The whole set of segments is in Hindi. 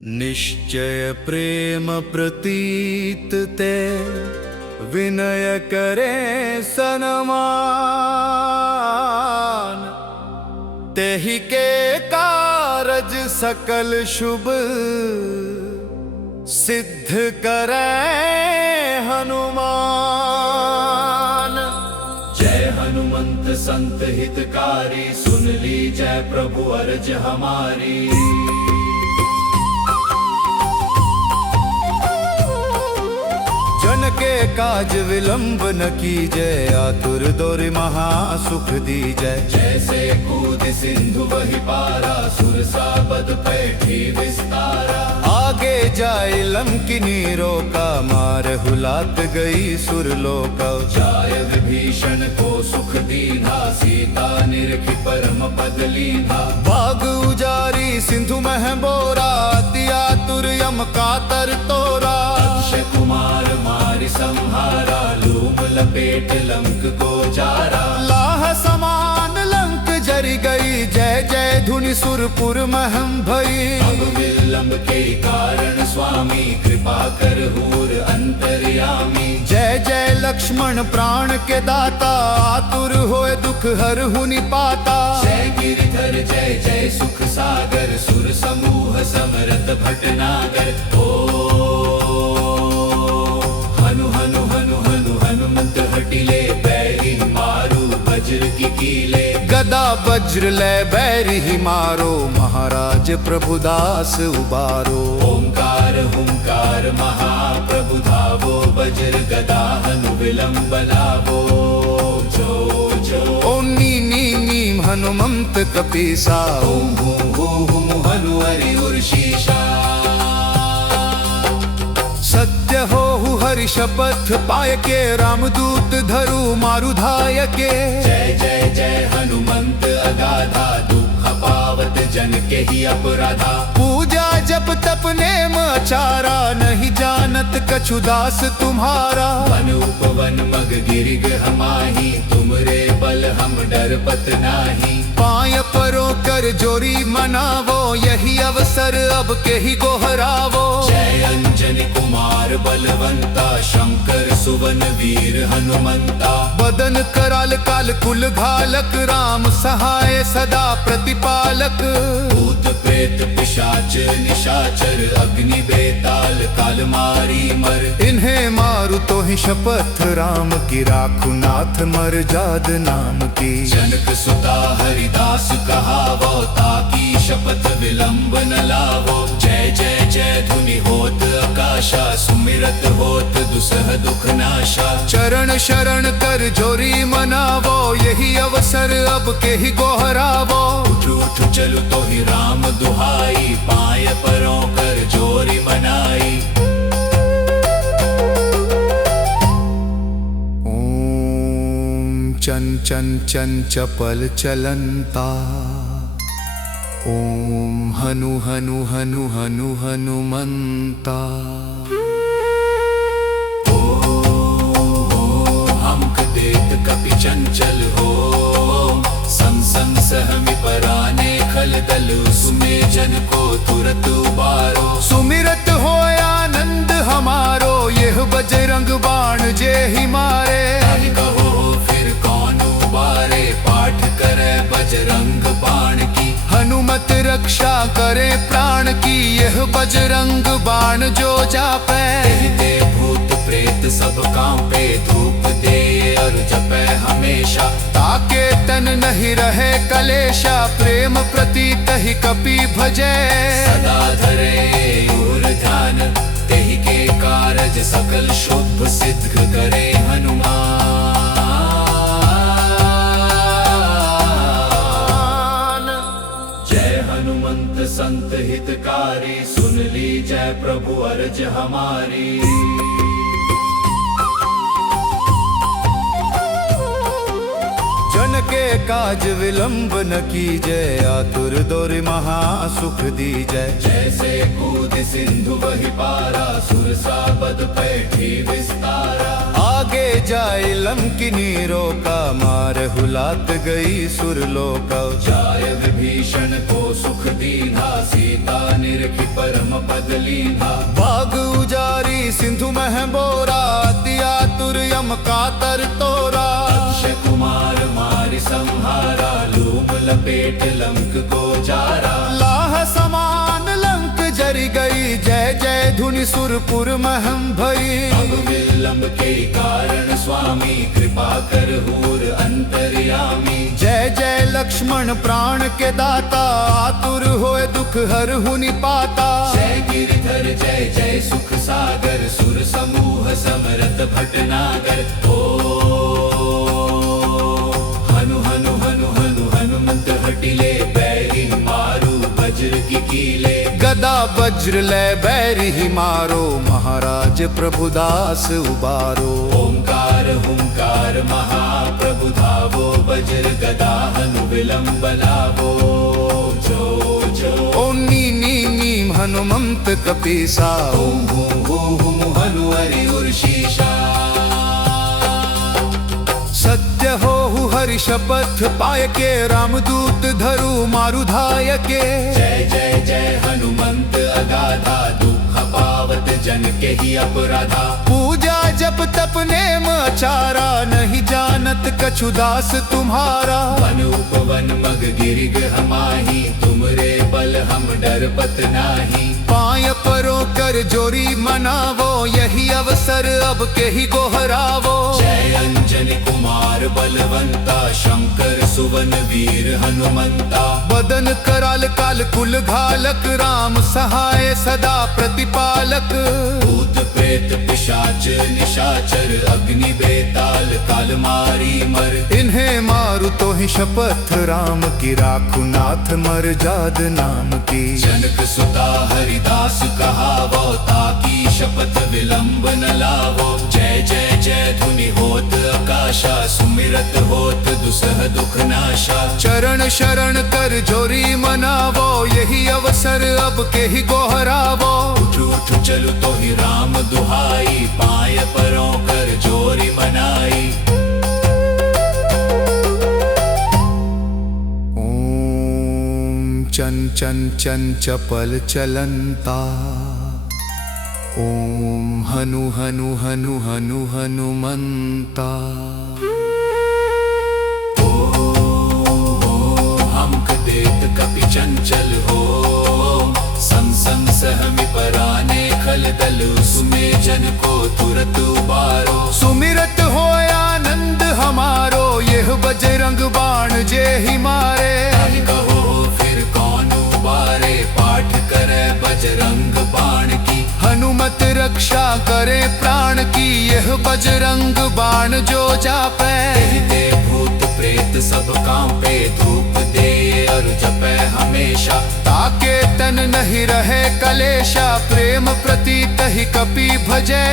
निश्चय प्रेम प्रतीत ते विनय करे सनमान। तेहि के कारज सकल शुभ सिद्ध करे हनुमान। जय हनुमंत संत हितकारी, सुन ली जय प्रभु अर्ज हमारी। जन के काज विलंब न कीजय, आतुर दोर महा सुख दीजय। जैसे कूद सिंधु वही पारा, सुरसा बद पैठी विस्तारा। आगे जाए लंकिनी रोका, मार हुलात गई सुरलोका। जाय विभीषण को सुख दीना, सीता निरखी परम पद लीना। भाग उजारी सिंधु मह बोरा, अति आतुर यम कातर तोरा। अक्षय कुमार मारि संहारा, लूम लपेट लंक को जारा। लाह समान लंक जरि गई, जय जय धुनि सुरपुर महम भई। अब विलंब के कारण स्वामी, कृपा कर हूर अंतर्यामी। जय जय लक्ष्मण प्राण के दाता, आतुर होए दुख हरहु निपाता। जय गिरिधर जय जय सुख सागर, सुर समूह समरथ भटनागर। ओ हनु हनु हनु हनु हनुमंत हटिले, बैरी मारू वज्र की कीले। गदा वज्र ले बैरी ही मारो, महाराज प्रभुदास उबारो। ओंकार हुंकार महाप्रभु धावो, वज्र गदा हनु विलंब लावो। जो जो ओम नी नी नीम हनुमंत कपीसा। ओम हूं हूं हूं हनु हरि उर्शीषा। सत्य हो हरि शपथ पाय के, रामदूत धरु मारु धाय के। जय जय जय हनुमंत अगाधा, दुख पावत जन के ही अपराधा। पूजा जप तप नेम आचारा, नहीं जानत कछु दास तुम्हारा। वन उपवन मग गिरिग हमाही, तुमरे बल हम डरपत नाही। पाय परो कर जोरी मनावो, यही अवसर अब के ही गोहरावो। जय अंजनी कुमार बलवंता, शंकर सुवन वीर हनुमंता। बदन कराल काल कुल घालक, राम सहाय सदा प्रतिपालक। भूत प्रेत पिशाच निशाचर, अग्नि बेताल काल मारी मर। इन्हें मारु तो ही शपथ राम की, राखु नाथ मर जाद नाम की। जनक सुता हरिदास कहावो, ताकी शपथ विलंब न लावो। जय जय जय धुनि होत आकाशा, सुमिरत होत दुसह दुख नाशा। चरण शरण कर जोरी मनावो, यही अवसर अब के ही गोहरावो। उठ उठ चलु तो ही राम दुहाई, पाय परों कर जोरी मनाई। ओम चन चन चन चपल चलंता, ओम हनु हनु हनु हनु हनुमंता। हमक देत कपि चंचल हो, संग संग सहमि पराने खल दल। सुमे जन को तुरत उबारो। सुमिरत हो आनंद हमारो, यह बजरंग बाण जे ही मारे। ताहि कहो फिर कौन उबारे, पाठ करे बजरंग बाण की। हनुमत रक्षा करे प्राण की, यह बजरंग बाण जो जापे। ते भूत प्रेत सब कांपे, धूप दे और जपे हमेशा। ताके तन नहीं रहे कलेशा, प्रेम प्रतीत ही कपि भजे। सदा धरे और ध्यान, तेहि के कारज सकल शुभ सिद्ध करे हनुमान। जय हनुमंत संत हितकारी, सुन ली जय प्रभु अर्ज हमारी। जन के काज विलंब न कीजय, आतुर दोर महा सुख दीजय। जैसे कूद सिंधु वही पारा, सुरसा बद पैठी विस्तारा। आगे जाए लंकिनी रोका, मार हुलात गई सुरलोका। जाय विभीषण को सुख दीन्हा, सीता निरखी परम पद लीन्हा। बाग उजारी सिंधु मह बोरा, अति आतुर यम कातर तोरा। अक्षय कुमार मारि संहारा, लूम लपेट लंक को जारा। लाह समान लंक जरी गई, जय जय धुनि सुरपुर महम भई। अब विलंब के कारण स्वामी, कृपा कर हूर अंतर्यामी। जय जय लक्ष्मण प्राण के दाता, आतुर होए दुख हर हुनि पाता। जय गिरधर जय जय सुख सागर, सुर समूह समरथ भटनागर। ओ हनु हनु हनु हनु हनुमंत हटिले, बैरी मारू वज्र की कीले। गदा वज्र ले बैरी ही मारो, महाराज प्रभुदास उबारो। ओंकार हुंकार महाप्रभु धावो, वज्र गदा हनु विलंब लावो। जो जो ओम नी नी नीम हनुमंत कपीसा। ओम हूं हूं हनु हरि उर्शीषा। सत्य हो हरि शपथ पाय के, रामदूत धरु मारु धाय के। जय जय जय हनुमंत अगाधा, दुख पावत जन के ही अपराधा। पूजा जप तप नेम आचारा, नहीं जानत कछु दास तुम्हारा। वन उपवन मग गिरिग हमाही, तुमरे बल हम डरपत नाही। पाय परो कर जोरी मनावो, यही अवसर अब के ही गोहरावो। जय अंजनी कुमार बलवंता, शंकर सुवन वीर हनुमंता। बदन कराल काल कुल घालक, राम सहाय सदा प्रतिपालक। भूत प्रेत पिशाच निशाचर, अग्नि बेताल काल मारी मर। इन्हें मारु तो ही शपथ राम की, राखु नाथ मर जाद नाम की। जनक सुता हरिदास कहावो, ताकी शपथ विलंब न लावो। जय जय जय धुनि होत आकाशा, सुमिरत होत दुसह दुख नाशा। चरण शरण कर जोरी मनावो, यही अवसर अब के ही गोहरावो। उठ उठ चलु तो ही राम दुहाई, पाय परों कर जोरी मनाई। ओम चन चन चन चपल चलंता। ओम हनु हनु हनु हनु हनुमंता। हमक देत कपि चंचल हो, संग संग सहमि पराने खल दल। सुमे जन को तुरत उबारो। सुमिरत हो आनंद हमारो, यह बजरंग बाण जे ही मारे। ताहि कहो फिर कौन उबारे, पाठ करे बजरंग बाण की। हनुमत रक्षा करे प्राण की, यह बजरंग बाण जो जापे। ते भूत प्रेत सब कांपे, धूप दे और जपे हमेशा। ताके तन नहीं रहे कलेशा, प्रेम प्रतीत ही कपि भजे।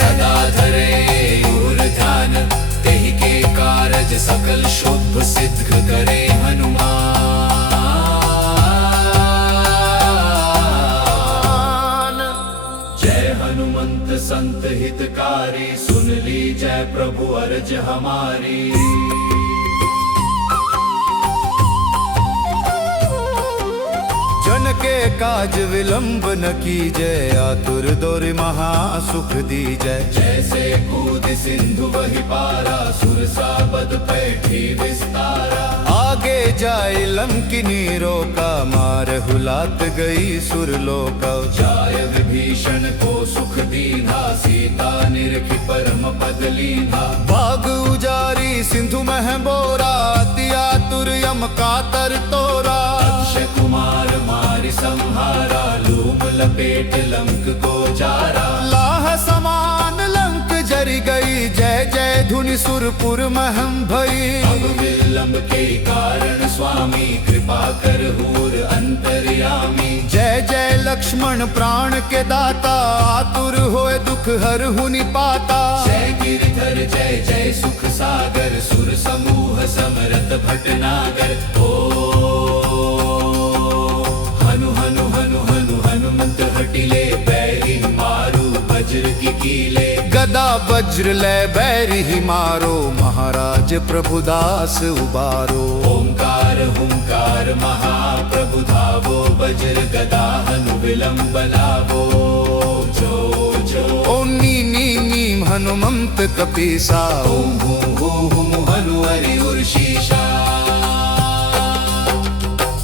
सदा धरे और ध्यान, तेहि के कारज सकल शुभ सिद्ध करे हनुमान। जय हनुमंत संत हितकारी, सुन ली जय प्रभु अर्ज हमारी। जन के काज विलंब न कीजय, आतुर दोरि महा सुख दीजय। जैसे कूद सिंधु वही पारा, सुरसा बद पैठी विस्तारा। आगे जाए लंकिनी रोका, मार हुलात गई सुरलोका। जाय विभीषण को सुख दीन्हा, सीता निरखी परम पद लीन्हा। बाग उजारी सिंधु मह बोरा, अति आतुर यम कातर तोरा। अक्षय कुमार मारि संहारा, लूम लपेट लंक को जारा। लाह समान लंक जरी गई, जय जय धुनि सुरपुर महम भई। अब विलंब के कारण स्वामी, कृपा कर हूर अंतर्यामी। जय जय लक्ष्मण प्राण के दाता, आतुर होए दुख हर हुनि पाता। जय गिरधर जय जय सुख सागर, सुर समूह समरथ भटनागर। ओ हनु हनु हनु हनु हनुमंत हटिले, बैरी मारू वज्र की कीले। गदा वज्र ले बैरी ही मारो, महाराज प्रभुदास उबारो। ओंकार हुंकार महाप्रभु धावो, वज्र गदा हनु विलंब लावो। जो जो ओम नी नी नीम हनुमंत कपीसा, ओम हूं हूं हनु हरि उर्शीषा।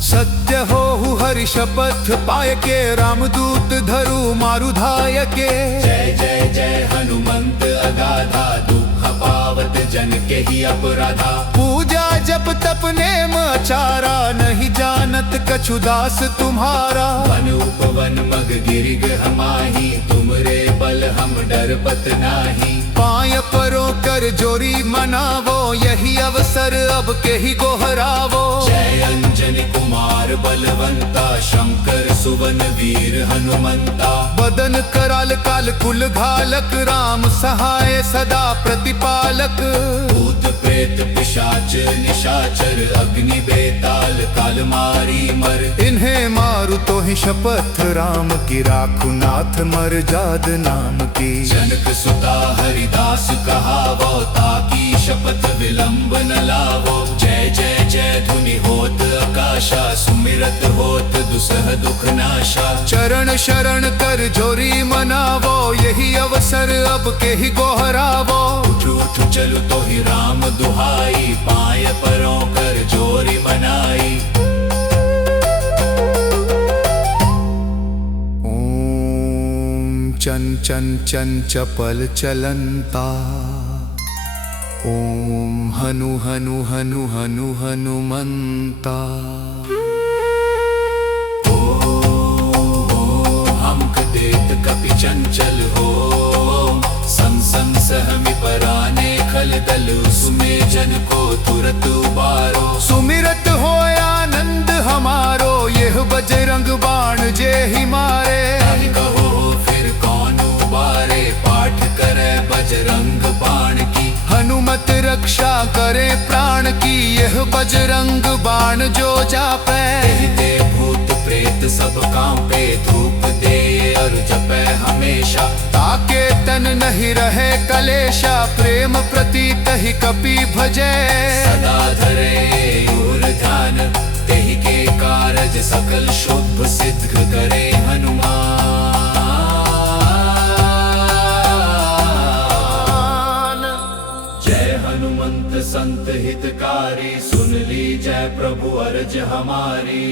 सत्य हो हरि शपथ पाय के, रामदूत धरु मारु धाय के। जय जय जय हनुमंत अगाधा, दुख पावत जन के ही अपराधा। पूजा जप तप नेम आचारा, नहीं जानत कछु दास तुम्हारा। वन उपवन मग गिरिग हमाही, तुमरे बल हम डरपत नाही। पाय परो कर जोरी मनावो, यही अवसर अब के ही गोहरावो। जय अंजनी कुमार बलवंता, शंकर सुवन वीर हनुमंता। बदन कराल काल कुल घालक, राम सहाय सदा प्रतिपालक। भूत प्रेत पिशाच निशाचर, अग्नि बेताल काल मारी मर। इन्हें मारु तो ही शपथ, राम की राखु नाथ मर जाद नाम की। जनक सुता हरिदास कहावो, ताकी शपथ विलंब न लावो। जय जय जय धुनि होत आकाशा, सुमिरत होत दुसह दुख नाशा। चरण शरण कर जोरी मनावो, यही अवसर अब के ही गोहरावो। उठ उठ चलु तो ही राम दुहाई, पाय परों कर जोरी मनाई। ओम चन चन चन चपल चलंता, ओम हनु हनु हनु हनु हनुमंता। हमक देत कपि चंचल हो, सं सं सहमि पराने खल दल। सुमे जन को तुरत उबारो। सुमिरत हो आनंद हमारो, यह बजरंग बाण जे ही मारे। ताहि कहो फिर कौन उबारे, पाठ करे बजरंग बाण की। हनुमत रक्षा करे प्राण की, यह बजरंग बाण जो जापे। ते भूत प्रेत सब कांपे, धूप दे और जपे हमेशा। ताके तन नहीं रहे कलेशा, प्रेम प्रतीत ही कपि भजे। सदा धरे और ध्यान, तेहि के कारज सकल शुभ सिद्ध करे हनुमान। जय हनुमंत संत हितकारी, सुन ली जय प्रभु अर्ज हमारी।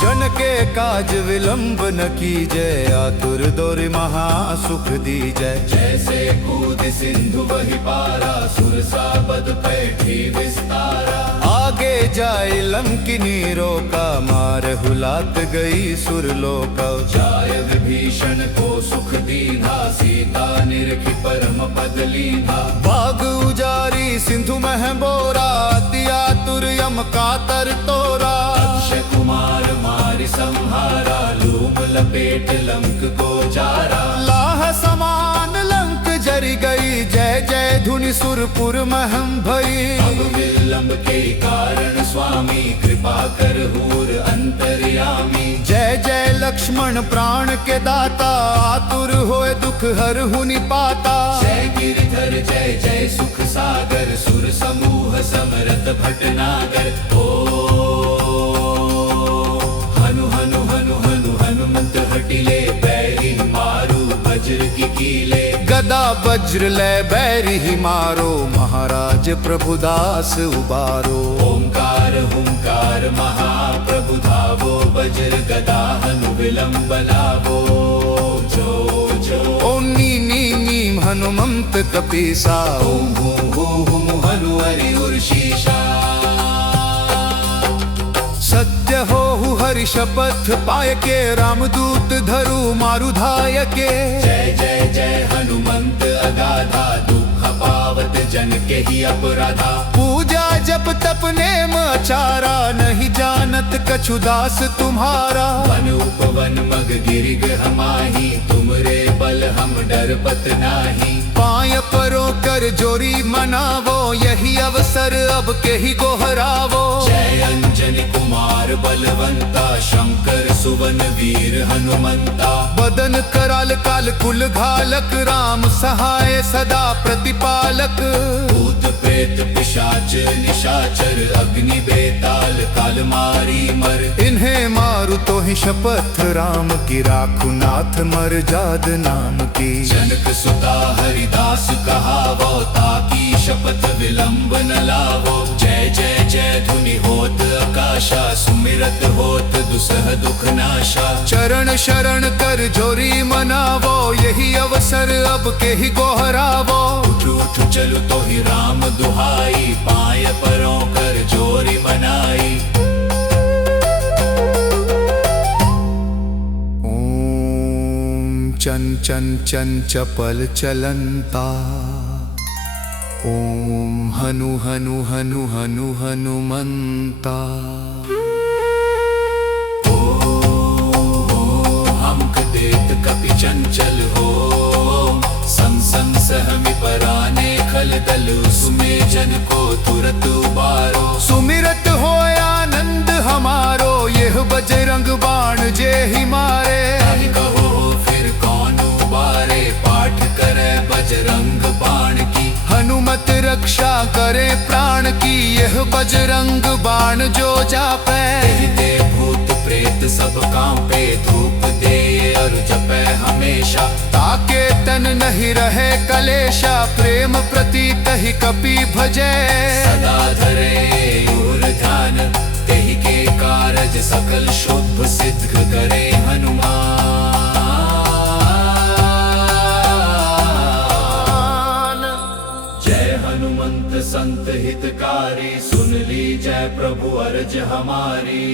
जन के काज विलंब न कीजय, आतुर दोरि महा सुख दीजय। जैसे कूद सिंधु वही पारा, सुरसा बद पैठी विस्तारा। आगे जाय लंकिनी रोका, मार हुलात गई सुरलोका। जाय विभीषण को सुख दीना, सीता निरखि परम पद लीना। बाग उजारी सिंधु मह बोरा, अति आतुर यम कातर तोरा। अक्षय कुमार मारि संहारा, लूम लपेट लंक को जारा। लाह समान लंक जरी गई, जय जय धुनि सुरपुर महम भई। अब विलंब के कारण स्वामी, कृपा कर हूर अंतर्यामी। जय जय लक्ष्मण प्राण के दाता, आतुर होए दुख हर हुनि पाता। जय गिरिधर जय जय सुख सागर, सुर समूह समरथ भटनागर। हनु हनु हनु हनु हनुमंत हटिले, बैरी मारू वज्र की कीले। गदा वज्र ले बैरी ही मारो, महाराज प्रभुदास उबारो। ओंकार हुंकार महाप्रभु धावो, वज्र गदा हनु विलंब लावो। जो जो ओम नी नी नीम हनुमंत कपीसा, ओम हूं हूं हनु हरि उर्शीषा। सत्य हो हरि शपथ पाय के, रामदूत धरु मारु धाय के। जय जय जय हनुमंत अगाधा, दुख पावत जन के ही अपराधा। पूजा जप तप नेम आचारा, नहीं जानत कछु दास तुम्हारा। वन उपवन मग गिरिग हमाही, तुमरे बल हम डरपत नाही। पाय परो कर जोरी मनावो, यही अवसर अब के ही गोहरावो। जय अंजनी कुमार बलवंता, शंकर सुवन वीर हनुमंता। बदन कराल काल कुल घालक राम सहाय सदा प्रतिपालक। भूत प्रेत पिशाच निशाचर अग्नि बेताल काल मारी मर। इन्हें मारू तो ही शपथ राम की राखू नाथ मर जाद नाम की। जनक सुता हरिदास कहावो ताकी शपथ विलंब न लावो। जय जय जय धुनि होत आकाशा सुमिरत होत दुसह दुख नाशा। चरण शरण कर जोरी मनावो यही अवसर अब के ही गोहरावो। उठ उठ चलु तो ही राम दुहाई पाय परों कर जोरी मनाई। ओम चन चन चन चपल चलंता। ओम हनु हनु हनु हनु हनुमंता। हमक देत कपि चंचल हो। संसन सहमि पराने खल दल सुमे जन को तुरत उबारो। सुमिरत हो आनंद हमारो यह बजरंग बाण जे ही मारे। ताहि कहो फिर कौन उबारे पाठ करे बजरंग बाण की। हनुमत रक्षा करे प्राण की यह बजरंग बाण जो जापे। तेहि ते भूत प्रेत सब कांपे धूप दे और जपे हमेशा। ताके तन नहीं रहे कलेशा प्रेम प्रतीत ही कपि भजे। सदा धरे और ध्यान तेहि के कारज सकल शुभ सिद्ध करे हनुमान। जय हनुमंत संत हितकारी सुन ली जय प्रभु अर्ज हमारी।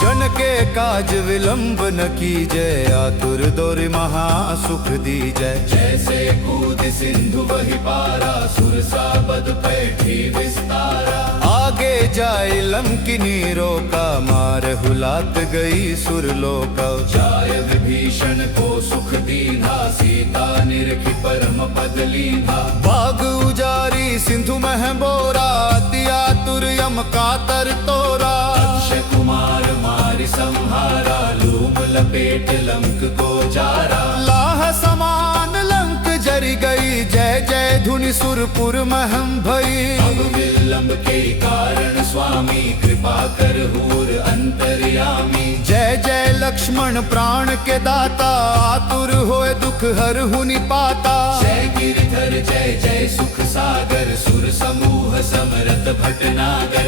जन के काज विलंब न कीजय आतुर दौर महा सुख दीजय। जैसे कूद सिंधु वही पारा सुरसा बद पैठी विस्तारा। आगे जाए लंकिनी रोका मार हुलात गई सुरलोका। जाय विभीषण को सुख दीना सीता निरखी परम पद लीना। बाग उजारी सिंधु मह बोरा अति आतुर यम कातर तोरा। अक्षय कुमार मारि संहारा लूम लपेट लंक को जारा। लाह समान लंक जरी गई जय जय धुनि सुरपुर महम भई। अब विलंब के कारण स्वामी कृपा कर हूर अंतर्यामी। जय जय लक्ष्मण प्राण के दाता आतुर होए दुख हर हुनि पाता। जय गिरधर जय जय सुख सागर सुर समूह समरत भटनागर।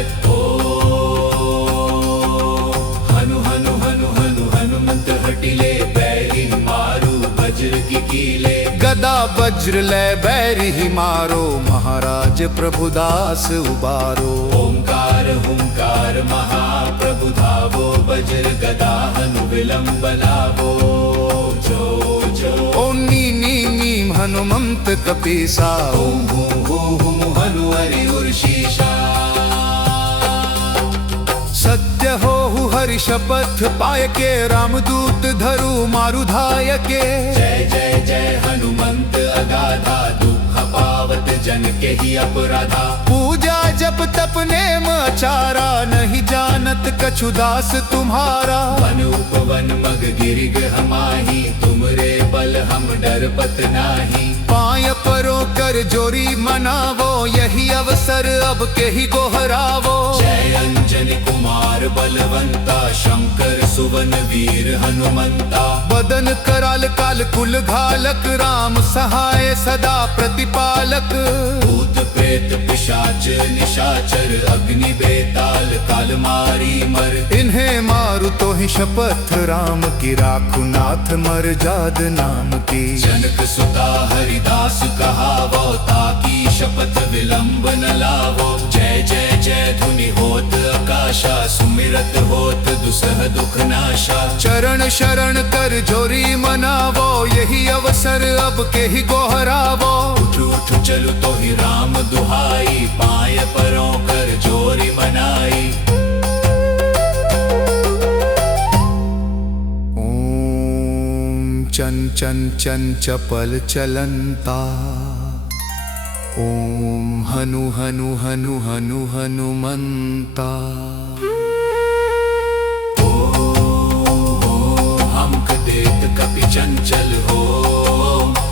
हनु हनु हनु हनु हनुमंत हटिले बैरी मारू वज्र की कीले। गदा वज्र ले बैरी ही मारो महाराज प्रभुदास उबारो। ओंकार हुंकार महाप्रभु धावो वज्र गदा हनु विलंब लावो। जो जो ओम नी नी नीम हनुमंत कपीसा। ओम हूँ हनु हरि उर्शीषा। सत्य हो हरि शपथ पाय के रामदूत धरु मारु धाय के। जय जय जय हनुमंत अगाधा दुख पावत जन के ही अपराधा। पूजा जप तप नेम आचारा नहीं जानत कछु दास तुम्हारा। वन उपवन मग गिरिग हमाही तुमरे बल हम डरपत नाही। पाय परो कर जोरी मनावो यही अवसर अब के ही गोहरावो। जय अंजनी कुमार बलवंता शंकर सुवन वीर हनुमंता। बदन कराल काल कुल घालक राम सहाय सदा प्रतिपालक। भूत प्रेत पिशाच निशाचर अग्नि बेताल काल मारी मर। इन्हें मारू तो ही शपथ राम की राखू नाथ मर जाद नाम की। जनक सुता हरिदास कहावो ताकी शपथ विलंब न लावो। जय जय जय धुनि होत आकाशा सुमिरत होत दुसह दुख नाशा। चरण शरण कर जोरी मनावो यही अवसर अब के ही गोहरावो। उठ उठ चलु तो ही राम दुहाई पाय परों कर जोरी मनाई। ओम चन चन चन चपल चलंता। ओम हनु हनु हनु हनु हनुमंता। हमक देत कपि चंचल हो,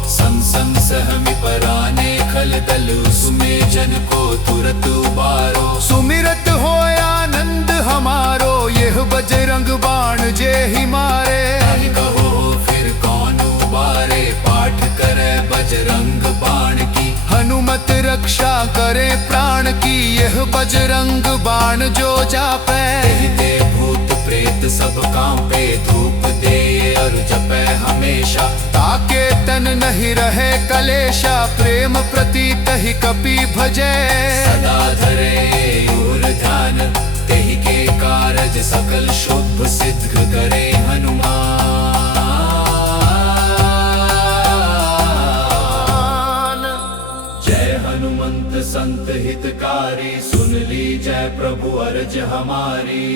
संग सहमि पराने खल दल, सुमे जन को तुरत उबारो। सुमिरत हो आनंद हमारो, यह बजरंग बाण जे ही मारे। कहो फिर कौन उबारे, पाठ करे बजरंग बाण की। हनुमत रक्षा करे प्राण की, यह बजरंग बाण जो जापे। कहते भूत प्रेत सब कांपे, धूप दे और जपे हमेशा। ताके तन नहीं रहे कलेशा, प्रेम प्रतीत ही कपि भजे। सदा धरे और ध्यान, तेहि के कारज सकल शुभ सिद्ध करे हनुमान। जय हनुमंत संत हितकारी, सुन ली जय प्रभु अर्ज हमारी।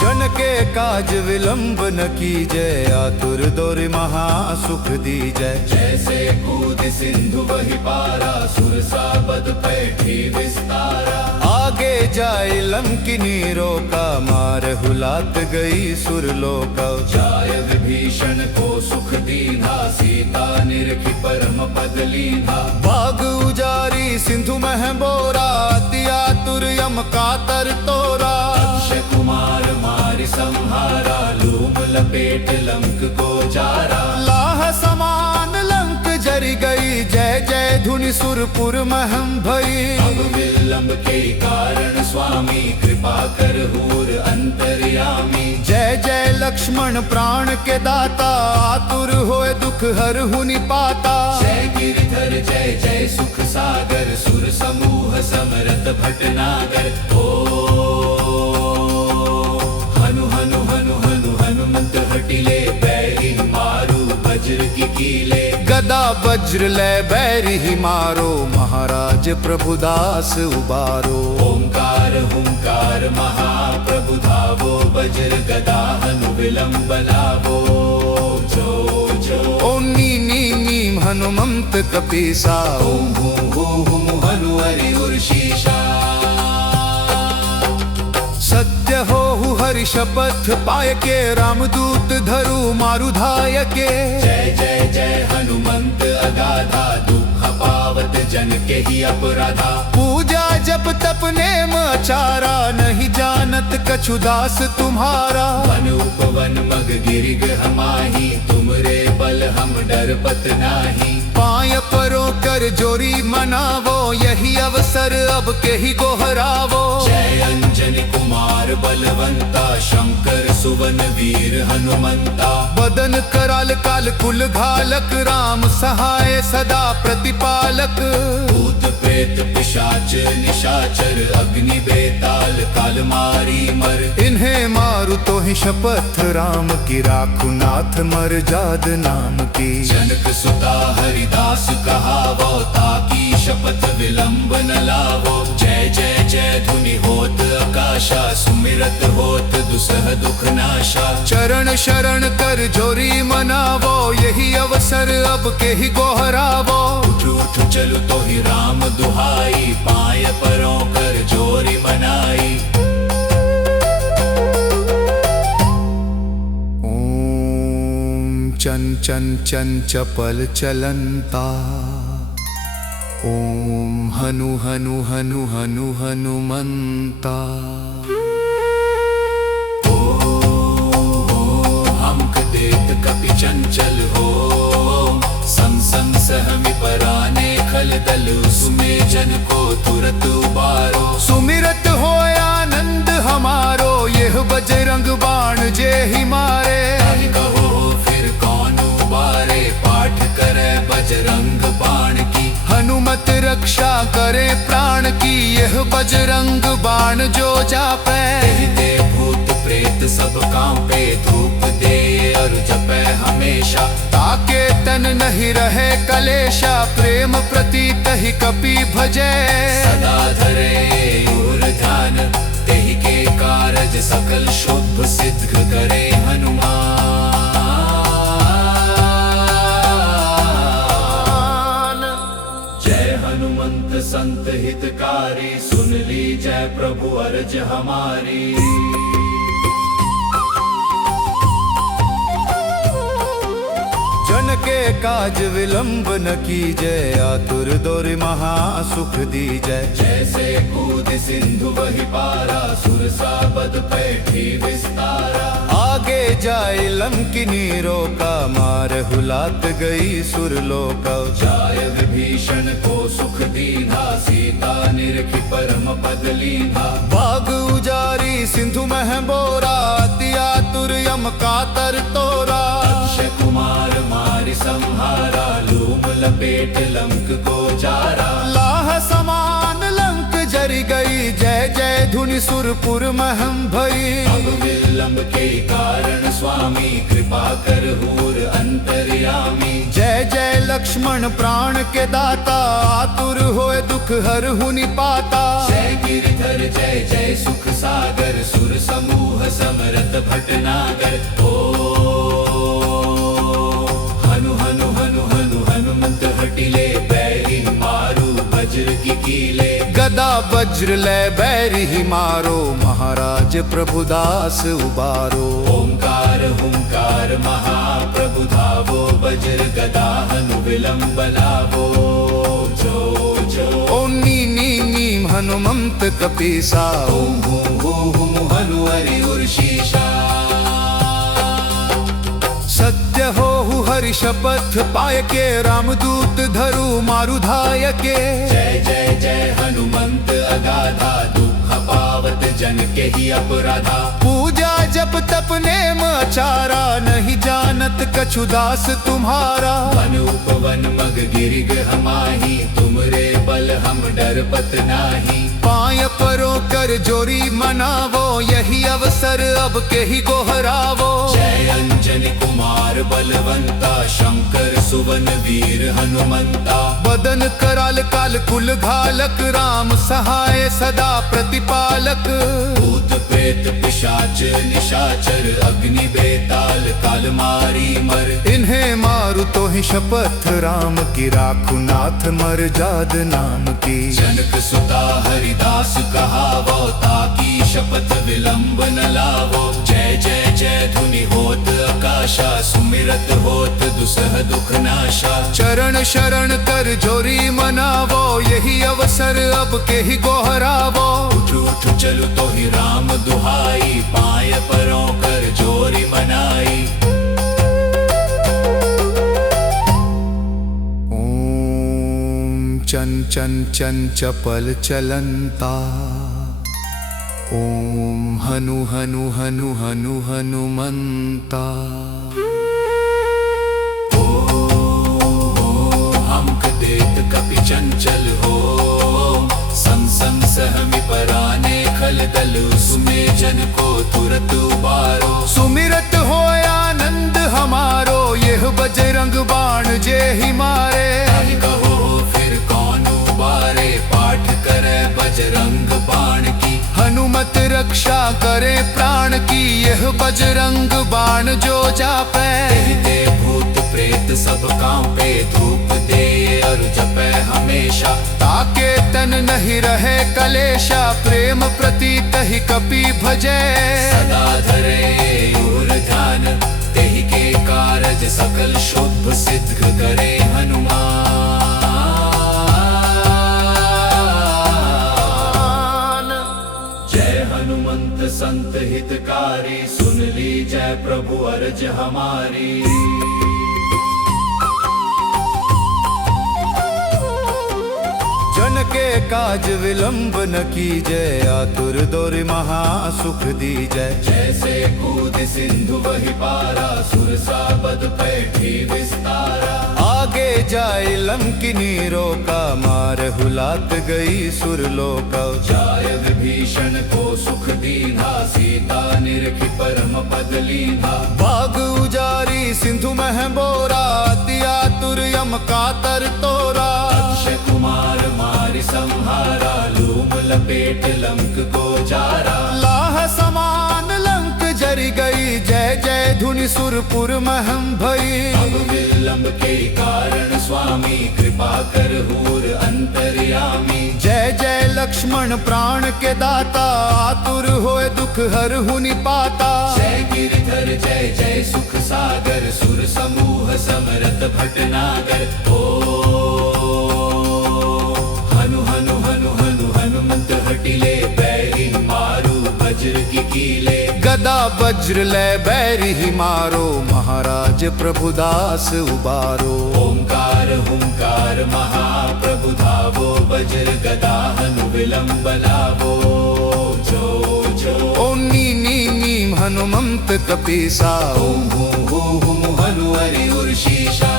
जन के काज विलंब न कीजय, आतुर दौर महा सुख दीजय। जैसे कूद सिंधु वही पारा, सुरसा बद पैठी विस्तारा। आगे जाए लंकिनी रोका, मार हुलात गई सुरलोका। जाय विभीषण को सुख दीना, सीता निरखी परम पद लीना। बाग उजारी सिंधु मह बोरा, अति आतुर यम कातर तोरा। अक्षय कुमार मारि संहारा, लूम लपेट लंक को जारा। लाह समान लंक जरी गई, जय जय धुनि सुरपुर महम भई। अब विलंब के कारण स्वामी, कृपा कर हूर अंतर्यामी। जय जय लक्ष्मण प्राण के दाता, आतुर होए दुख हर हुनि पाता। जय गिरधर जय जय सुख सागर, सुर समूह समरत भटनागर। ओ हनु हनु हनु हनु हनुमंत हटिले, बैरी मारू वज्र की कीले। गदा वज्र ले बैरी ही मारो, महाराज प्रभुदास उबारो। ओंकार हुंकार महाप्रभु धावो, वज्र गदा हनु विलंब लावो। जो जो ओम नी नी नीम हनुमंत कपीसा। ओम हूं हूं हूं हनु हरि उर्शीषा। सत्य हो हरि शपथ पाय के, रामदूत धरु मारु धाय के। जय जय जय हनुमंत अगाधा, दुख पावत जन के ही अपराधा। पूजा जप तप नेम आचारा, नहीं जानत कछु दास तुम्हारा। वन उपवन मग गिरिग हमाही, तुमरे बल हम डरपत नाही। पाय परो कर जोरी मनावो, यही अवसर अब के ही गोहरावो। जय अंजनी कुमार बलवंता, शंकर सुवन वीर हनुमंता। बदन कराल काल कुल घालक, राम सहाय सदा प्रतिपालक। भूत प्रेत पिशाच निशाचर, अग्नि बेताल काल मारी मर। इन्हें मारु तो ही शपथ, राम की राखु नाथ मर जाद नाम की। जनक सुता हरिदास कहावो, ताकी शपथ विलंब न लावो। जय जय जय धुनि होत आकाशा, सुमिरत होत दुसह दुख नाशा। चरण शरण कर जोरी मनावो, यही अवसर अब के ही गोहरावो। उठ उठ चलु तो ही राम दुहाई, पाय परों कर जोरी मनाई। ओम चन चन चन चपल चलंता। ओम हनु हनु हनु हनु हनुमंता। हमक देत कपि चंचल हो, संग सहमि पराने खल दल, सुमे जन को तुरत उबारो। सुमिरत हो आनंद हमारो, यह बजरंग बाण जे ही मारे। कहो फिर कौन उबारे, पाठ करे बजरंग बाण की। हनुमत रक्षा करे प्राण की, यह बजरंग बाण जो जापे। कहते भूत प्रेत सब कांपे, धूप दे और जपे हमेशा। ताके तन नहीं रहे कलेशा, प्रेम प्रतीत ही कपि भजे। सदा धरे और ध्यान, तेहि के कारज सकल शुभ सिद्ध करे हनुमान। हितकारी, सुन ली जय प्रभु अर्ज हमारी। जन के काज विलंब न कीजय, आतुर दौर महा सुख दीजय। जैसे कूद सिंधु वही पारा, सुरसा बद पैठी विस्तारा। आगे जाए लंकिनी रोका, मार हुलात गई सुरलोका। जाय विभीषण को सुख दीना, सीता निरखी परम पद लीना। बाग उजारी सिंधु मह बोरा, अति आतुर यम कातर तोरा। अक्षय कुमार मारि संहारा, लूम लपेट लंक को जारा। लाह समान लंक जरी गई, जय जय धुनि सुरपुर महम भई। अब विलंब के कारण स्वामी, कृपा कर हूर अंतर्यामी। जय जय लक्ष्मण प्राण के दाता, आतुर होए दुख हर हुनि पाता। जय गिरधर जय जय सुख सागर, सुर समूह समरथ भटनागर। हनु हनु हनु हनु हनुमंत हटिले, बैरी मारू वज्र की कीले। गदा वज्र ले बैरी ही मारो, महाराज प्रभुदास उबारो। ओंकार हुंकार महाप्रभु धावो, वज्र गदा हनु विलंब लावो। जो जो ओम नी नी नीम हनुमंत कपीसा। ओम हूं हूं हनु हरि उर्शीषा। सत्य हो हरि शपथ पाय के, रामदूत धरु मारु धाय के। जय जय जय हनुमंत अगाधा, दुख पावत जन के ही अपराधा। पूजा जप तप नेम आचारा, नहीं जानत कछु दास तुम्हारा। वन उपवन मग गिरिग हमाही, तुमरे बल हम डरपत नाही। पाय परो कर जोरी मनावो, यही अवसर अब के ही गोहरावो। जय अंजनी कुमार बलवंता, शंकर सुवन वीर हनुमंता। बदन कराल काल कुल घालक, राम सहाय सदा प्रतिपालक। भूत प्रेत पिशाच निशाचर, अग्नि बेताल काल मारी मर। इन्हें मारु तो ही शपथ राम की, राखु नाथ मर जाद नाम की। जनक सुता हरिदास कहावो, ताकी शपथ विलंब न लावो। जय जय जय धुनि होत आकाशा, सुमिरत होत दुसह दुख नाशा। चरण शरण कर जोरी मनावो, यही अवसर अब के ही गोहरावो। उठ उठ चलु तो ही राम दुहाई, पाय परों कर जोरी मनाई। ओम चन चन चन चपल चलंता। ओम हनु हनु हनु हनु हनुमंता। हमक देत कपि चंचल हो, सम सम सहमि पराने खल दल। सुमे जन को तुरत उबारो। सुमिरत हो आनंद हमारो, यह बजरंग बाण जे ही मारे। ताहि कहो फिर कौन उबारे, पाठ करे बजरंग बाण की। हनुमत रक्षा करे प्राण की, यह बजरंग बाण जो जापे। कहते भूत प्रेत सब कांपे, धूप दे और जपे हमेशा। ताके तन नहीं रहे कलेशा, प्रेम प्रतीत ही कपि भजे। सदा धरे और ध्यान, तेहि के कारज सकल शुभ सिद्ध करे हनुमान। जय हनुमंत संत हितकारी, सुन ली जय प्रभु अर्ज हमारी। जन के काज विलंब न कीजय, आतुर दौर महा सुख दीजय। जैसे कूद सिंधु वही पारा, सुरसा बद पैठी विस्तारा। आगे जाए लंकिनी रोका, मार हुलात गई सुरलोका। जाय विभीषण को सुख दीना, सीता निरखी परम पद लीना। बाग उजारी सिंधु मह बोरा, अति आतुर यम कातर तोरा। अक्षय कुमार मारि संहारा, लूम लपेट लंक को जारा। लाह समान लंक जरी गई, जय जय धुनि सुरपुर महम भई। अब विलंब के कारण स्वामी, कृपा कर हूर अंतर्यामी। जय लक्ष्मण प्राण के दाता, आतुर होए दुख हर हुनि पाता। जय गिरधर जय जय सुख सागर, सुर समूह समरत भटनागर। ओ हनु हनु हनु हनु हनुमंत हटिले, बैरी मारू वज्र की कीले। गदा वज्र ले बैरी मारो, महाराज प्रभुदास उबारो। ओंकार हुंकार महाप्रभु धावो, वज्र गदा हनु विलंब लावो। जो जो ओम नी नी नीम हनुमंत कपीसा, ओम हूं हूं हूं हनु हरि उर्शीषा।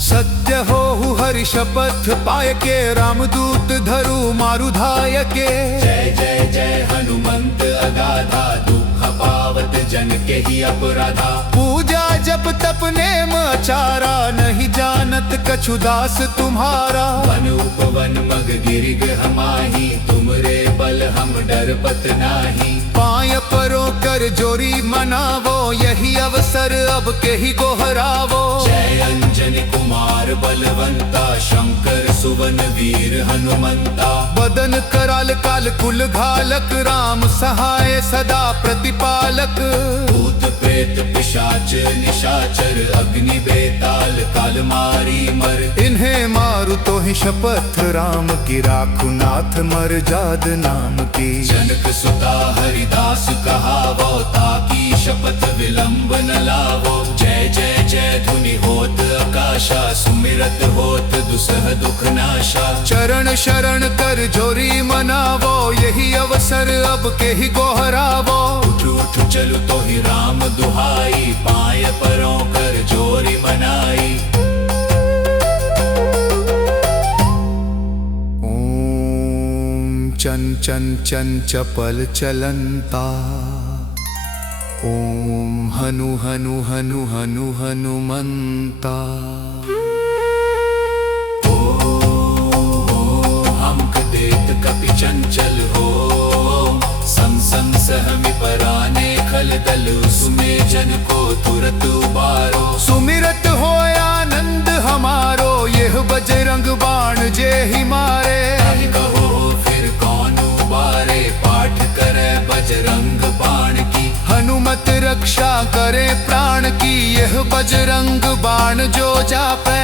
सत्य हो हरि शपथ पाय के, रामदूत धरु मारु धाय के। जय जय जय हनुमंत अगाधा, दुख पावत जन के ही अपराधा। पूजा जप तप नेम आचारा, नहीं जानत कछु दास तुम्हारा। वन उपवन मग गिरिग हमाही, तुमरे बल हम डरपत नाही। पाय परो कर जोरी मनावो, यही अवसर अब के ही गोहरावो। जय अंजनी कुमार बलवंता, शंकर सुवन वीर हनुमंता। बदन कराल काल कुल घालक, राम सहाय सदा प्रतिपालक। भूत प्रेत पिशाच निशाचर, अग्नि बेताल काल मारी मर। इन्हें मारु तो ही शपथ, राम की राखु नाथ मर जाद नाम की। जनक सुता हरिदास कहावो, ताकी शपथ विलंब न लावो। जय जय जय धुनि होत आकाशा, सुमिरत होत दुसह दुख नाशा। चरण शरण कर जोरी मनावो, यही अवसर अब के ही गोहरावो। उठ उठ चलु तो ही राम दुहाई, पाय परों कर जोरी मनाई। ओम चन चन चन चपल चलंता, ओम हनु हनु हनु हनु हनुमंता। हमक देत कपि चंचल हो, सं सं सहमि पराने खल दल। सुमे जन को तुरत उबारो, सुमिरत हो आनंद हमारो, यह बजरंग बाण जे ही मारे। हरि कहो फिर कौन उबारे, पाठ करे बजरंग बाण की। हनुमत रक्षा करे प्राण की, यह बजरंग बाण जो जापे।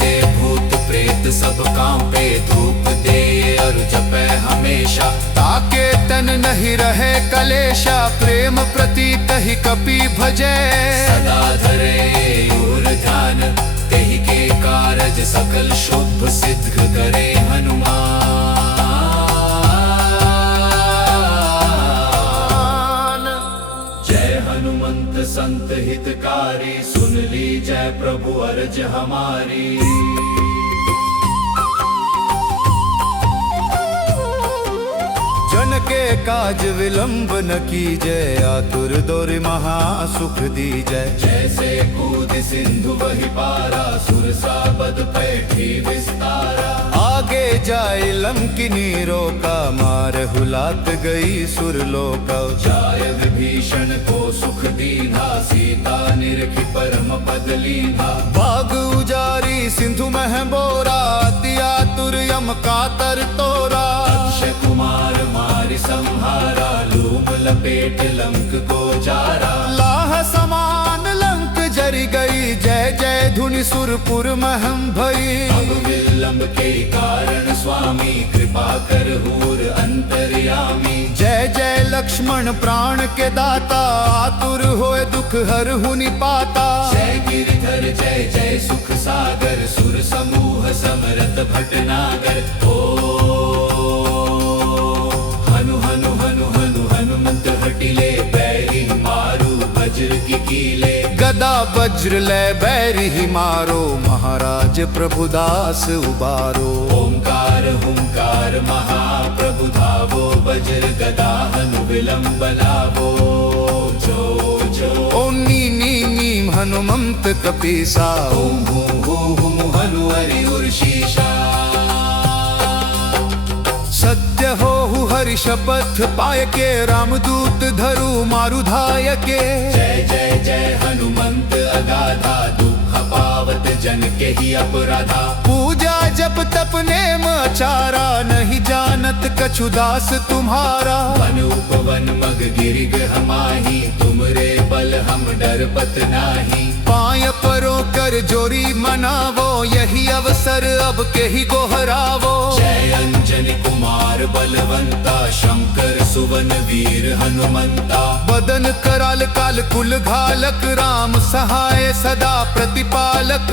ते भूत प्रेत सब कांपे, धूप दे और जपे हमेशा। ताके तन नहीं रहे कलेशा, प्रेम प्रतीत ही कपि भजे। सदा धरे और ध्यान, तेहि के कारज सकल शुभ सिद्ध करे हनुमान। जय हनुमंत संत हितकारी, सुन ली जय प्रभु अर्ज हमारी। जन के काज विलंब न कीजय, आतुर दोर महा सुख दीजय। जैसे कूद सिंधु वही पारा, सुरसा बद पैठी विस्तारा। आगे जाए लंकिनी रोका, मार हुलात गई सुरलोका। जाय विभीषण को सुख दीना, सीता निरखी परम पद लीना। बाग उजारी सिंधु मह बोरा, अति आतुर यम कातर तोरा। अक्षय कुमार मारि संहारा, लूम लपेट लंक को जारा। लाह समान लंक जरी गई, जय जय धुनि सुरपुर महम भई। अब विलंब के कारण स्वामी, कृपा कर हूर अंतर्यामी। जय जय लक्ष्मण प्राण के दाता, आतुर होए दुख हर हुनि पाता। जय गिरधर जय जय सुख सागर, सुर समूह समरत भटनागर। ओ हनु हनु हनु हनु हनुमंत हटिले, बैरी मारू वज्र की कीले। गदा वज्र ले बैरी मारो, महाराज प्रभुदास उबारो। ओंकार हुंकार महाप्रभु धावो, वज्र गदा हनु विलंब लावो। जो जो ओम नी नी नीम हनुमंत कपीसा, ओम हूं हूं हूं हनु हरि उर्शीषा। सत्य हो हरि शपथ पाय के, रामदूत धरु मारु धाय के। जय जय जय हनुमंत अगाधा, दुख पावत जन के ही अपराधा। पूजा जप तप नेम आचारा, नहीं जानत कछु दास तुम्हारा। वन उपवन मग गिरिग हमाही, तुमरे बल हम डरपत नाही। पाय परो कर जोरी मनावो, यही अवसर अब के ही गोहरावो। जय अंजनी कुमार बलवंता, शंकर सुवन वीर हनुमंता। बदन कराल काल कुल घालक, राम सहाय सदा प्रतिपालक।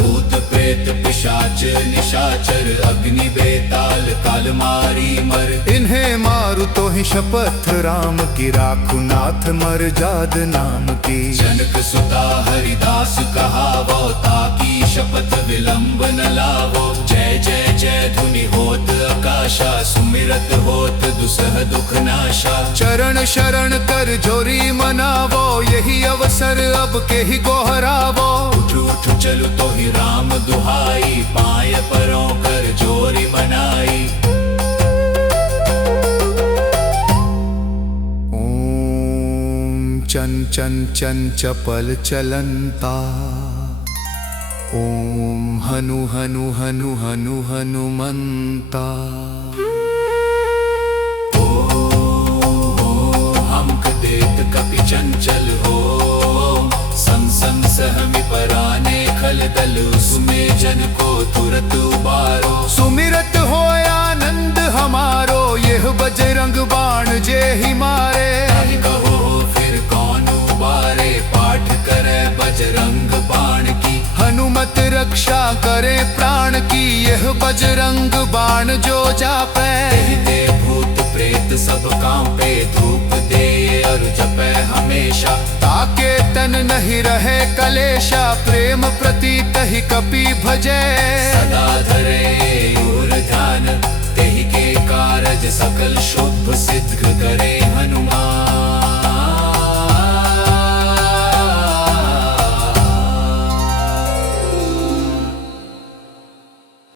भूत प्रेत पिशाच निशाचर, अग्नि बेताल काल मारी मर। इन्हें मारु तो ही शपथ, राम की राखु नाथ मर जाद नाम की। जनक सुता हरिदास कहावो, ताकी शपथ विलंब न लावो। जय जय जय धुनि होत आकाशा, सुमिरत होत दुसह दुख नाशा। चरण शरण कर जोरी मनावो, यही अवसर अब के ही गोहरावो। उठ उठ चलु तो ही राम दुहाई, पाय परों कर जोरी मनाई। ओम चन चन चन चपल चलंता, ओम हनु हनु हनु हनु हनुमंता। हमक देत कपि चंचल हो, संग संग सहमि पराने खल दल। सुमे जन को तुरत उबारो, सुमिरत हो आनंद हमारो, यह बजरंग बाण जे ही मारे। ताहि कहो फिर कौन उबारे, पाठ करे बजरंग बाण की। हनुमत रक्षा करे प्राण की, यह बजरंग बाण जो जापे। ते भूत प्रेत सब कांपे, धूप दे और जपे हमेशा। ताके तन नहीं रहे कलेशा, प्रेम प्रतीत ही कपि भजे। सदा धरे और ध्यान, तेहि के कारज सकल शुभ सिद्ध करे हनुमान।